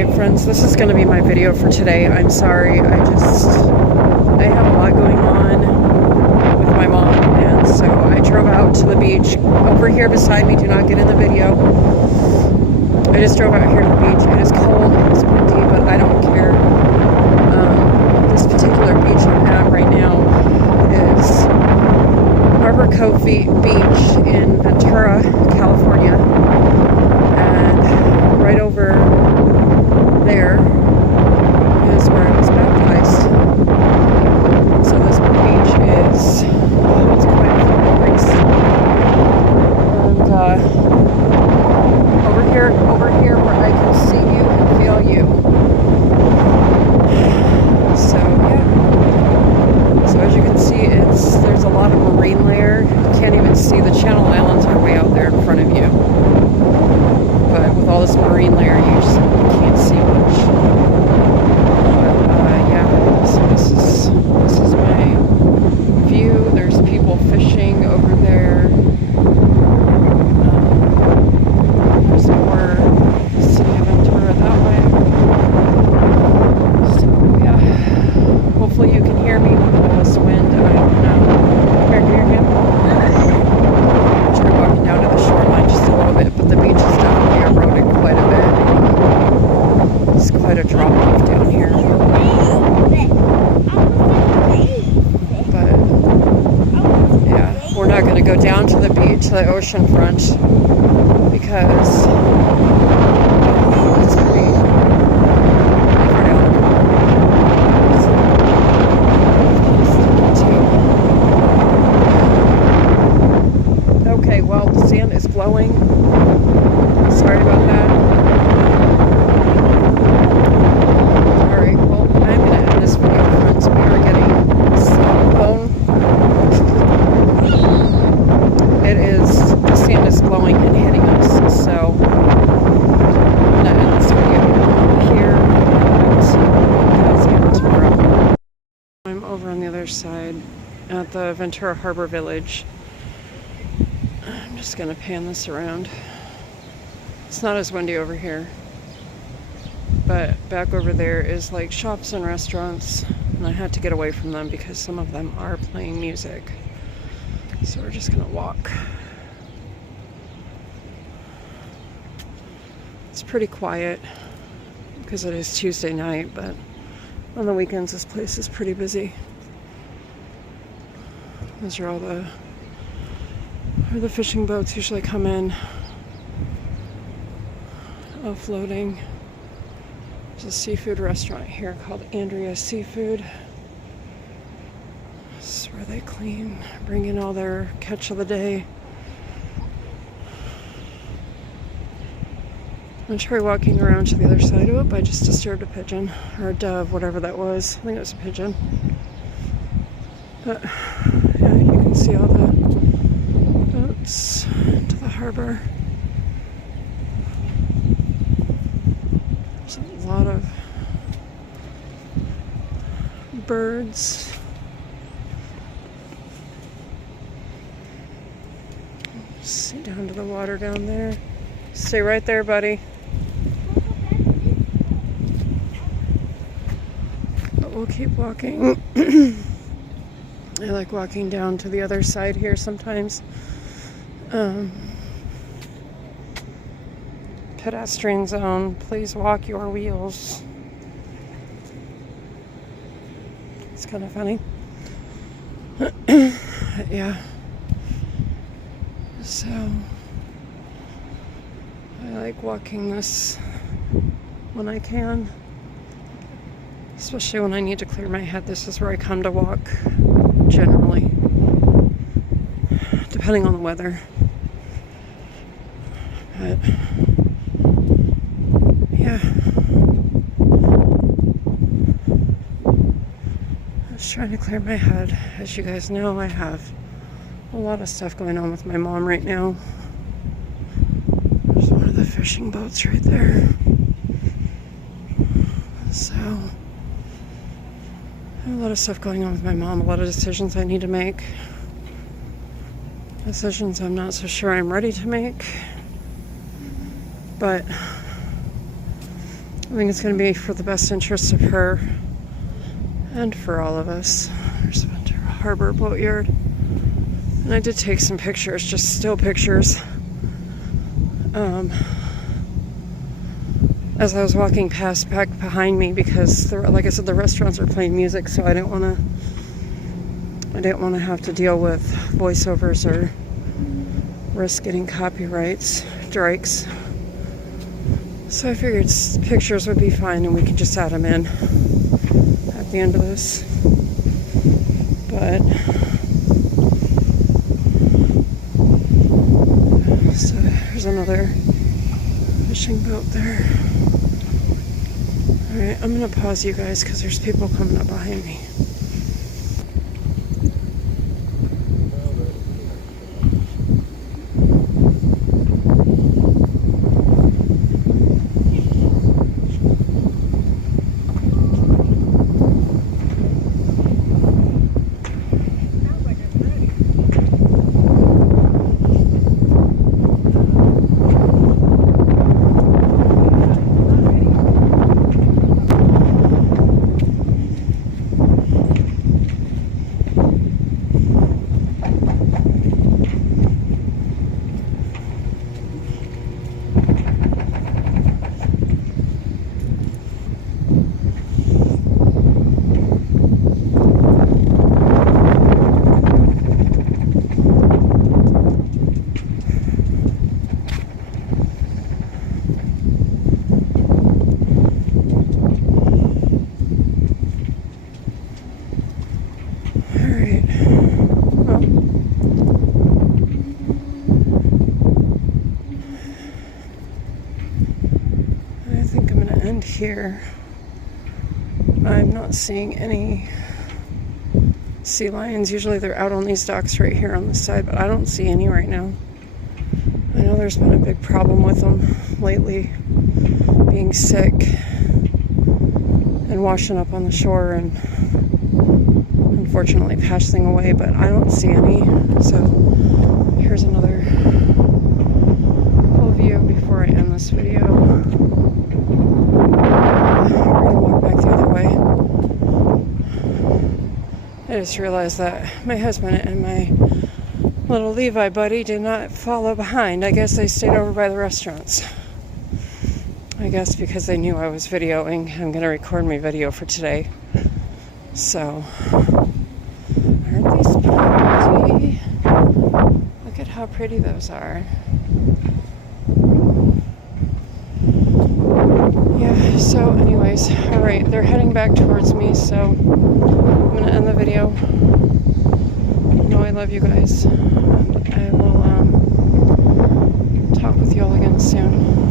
Alright friends, this is going to be my video for today. I'm sorry, I have a lot going on with my mom, and so I drove out to the beach. Over here beside me, do not get in the video. I just drove out here to the beach. It is cold, it's windy, but I don't care. This particular beach I'm at right now is Harbor Cove Beach in Ventura, California. And right over there is where I was baptized. So this beach is, it's quite a few memories. And over here where I can see you and feel you. So yeah. So as you can see, there's a lot of marine layer. You can't even see the Channel Islands are way out there in front of you. But with all this marine layer, you just can't see much. But yeah, so this is my view. There's people fishing over there. There's more City of Ventura that way. So yeah, hopefully you can hear me with all this wind. I don't know. Come here, can you hear him? I'm trying walking down to the shoreline just a little bit, but the beach is definitely eroded quite a bit. It's quite a drop off down here. But yeah, we're not going to go down to the beach, the ocean front, because it's pretty far down. Okay, well, the sand is blowing. Sorry about that. Alright, well, I'm going to end this video, friends. We are getting cell phone. The sand is blowing and hitting us, so I'm going to end this video here. I will see you guys again tomorrow. I'm over on the other side at the Ventura Harbor Village. I'm just going to pan this around. It's not as windy over here, but back over there is like shops and restaurants, and I had to get away from them because some of them are playing music. So we're just going to walk. It's pretty quiet because it is Tuesday night, but on the weekends this place is pretty busy. Those are all the fishing boats usually come in, offloading. There's a seafood restaurant here called Andrea Seafood. This is where they bring in all their catch of the day. I'm going to try walking around to the other side. Oh, I just disturbed a pigeon, or a dove, whatever that was. I think it was a pigeon. But yeah, you can see all the boats to the harbor. There's a lot of birds. See down to the water down there. Stay right there, buddy. But we'll keep walking. I like walking down to the other side here sometimes. Pedestrian zone, please walk your wheels. It's kind of funny. Yeah. So I like walking this when I can, especially when I need to clear my head. This is where I come to walk generally, depending on the weather. But yeah, I was trying to clear my head. As you guys know, I have a lot of stuff going on with my mom right now. There's one of the fishing boats right there. So I have a lot of stuff going on with my mom, a lot of decisions I need to make. Decisions I'm not so sure I'm ready to make. But I think it's going to be for the best interest of her and for all of us. There's Ventura Harbor Boatyard. And I did take some pictures, just still pictures. As I was walking past back behind me, because like I said, the restaurants are playing music, so I didn't want to have to deal with voiceovers or risk getting copyright strikes. So I figured pictures would be fine and we could just add them in at the end of this. But so there's another fishing boat there. Alright, I'm gonna pause you guys because there's people coming up behind me. Here, I'm not seeing any sea lions. Usually they're out on these docks right here on the side, but I don't see any right now. I know there's been a big problem with them lately, being sick and washing up on the shore and unfortunately passing away, but I don't see any. So here's another full view before I end this video. We're gonna walk back the other way. I just realized that my husband and my little Levi buddy did not follow behind. I guess they stayed over by the restaurants. I guess because they knew I was videoing. I'm gonna record my video for today. So, aren't these pretty? Look at how pretty those are. Yeah, so anyways, alright, they're heading back towards me, so I'm gonna end the video. You know I love you guys, and I will talk with you all again soon.